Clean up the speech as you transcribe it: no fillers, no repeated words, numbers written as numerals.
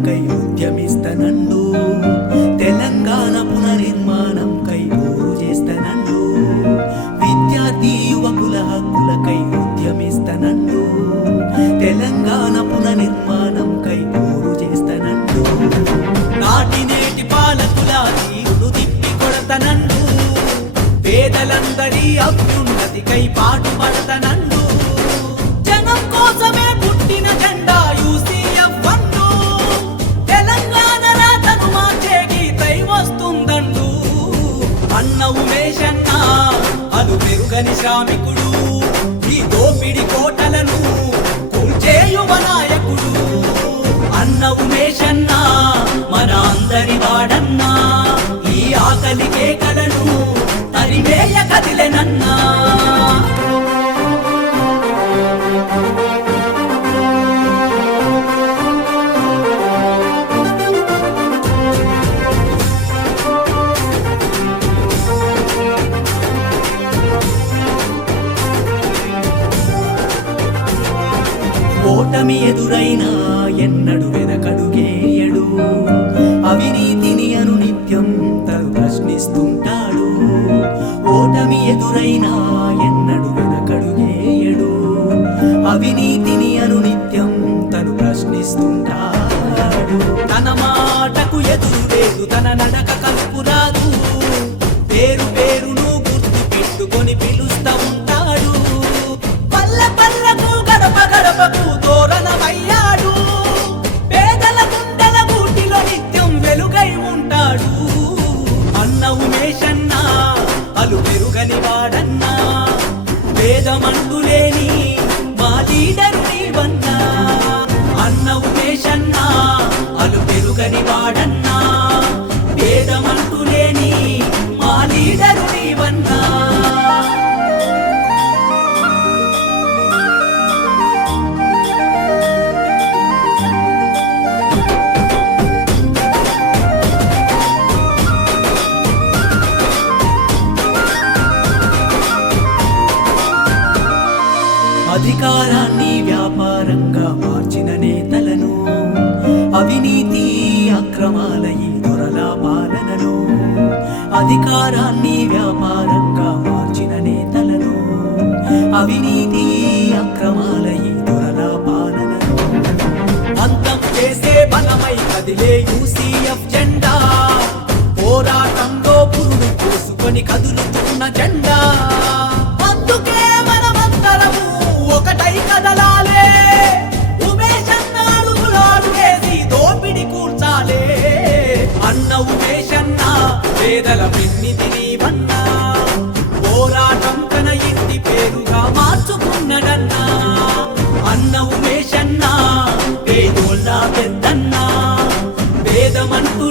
హక్కులకై ఉద్యమిస్తనండు, తెలంగాణ పునర్నిర్మాణంకై పోరు చేస్తనండు, విద్యార్థి యువకుల హక్కులకై ఉద్యమిస్తనండు, తెలంగాణ పునర్నిర్మాణంకై పోరు చేస్తనండు, నాటి నేటి పాలకుల తీరును తిప్పి కొడతనండు, పేదలందరి అభ్యున్నతికై పాటుపడతనండు, జనం కోసమే పుట్టిన జెండా యూసీఎఫ్ అంటూ తెలంగాణ రాతను మార్చే గీతై వస్తుందండు. అన్న ఉమేష్ అన్న అలు పెరుగని శ్రామికుడు, ఈ దోపిడి కోటలను కూల్చే యువ నాయకుడు. అన్న ఉమేష్ అన్న మన అందరి వాడన్నా, ఈ ఆకలి కేకలను తరివేయ కదిలెనన్నా. ఓటమి ఎదురైనా ఎన్నడు వెనకడుగేయడు, అవినీతిని అనునిత్యం తను ప్రశ్నిస్తుంటాడు. ఓటమి ఎదురైనా ఎన్నడు వెనకడుగేయడు, అవినీతిని అనునిత్యం తను ప్రశ్నిస్తుంటాడు. తన మాటకు ఎదురు లేదు, తన నడక కలుపు రాదు, పేరు పేరును గుర్తు పెట్టుకొని పిలుస్తా ఉంటాడు. పల్ల పల్లకు గడప గడపకు తోరణమయ్యాడు, పేదల గుండెల గూటిలో నిత్యం వెలుగై ఉంటాడు. అన్న ఉమేష్ అన్న అలు పెరుగని వాడన్నా, వేదమంటూ లేని మా లీడరు నీవన్నా. అన్న ఉమేష్ అన్న అలు పెరుగని వాడన్నా, వేదమంటూ లేని మా లీడరు నీవన్నా. అధికారాన్ని వ్యాపారంగా మార్చిన నేతలను, అవినీతి అక్రమాల ఈ దొరల పాలనను, అధికారాన్ని వ్యాపారంగా మార్చిన నేతలను, అవినీతి అక్రమాల ఈ దొరల పాలనను అంతం చేసే బలమై కదిలే యూసీఎఫ్ జెండా, పోరాటంలో పురుడు పోసుకొని కదులుతున్న జెండా. అందుకే మనమందరము ఒకటై కదలాలే, ఉమేష్ అన్న అడుగులాడు వేసి దోపిడి కూర్చాలే. అన్న ఉమేష్ అన్న పేదల పెన్నిధి నీవన్నా, పోరాటం తన ఇంటి పేరుగా మార్చుకున్నడన్నా. అన్న ఉమేష్ అన్న పేదోళ్ళ పెద్దన్నా, వేదమంటూ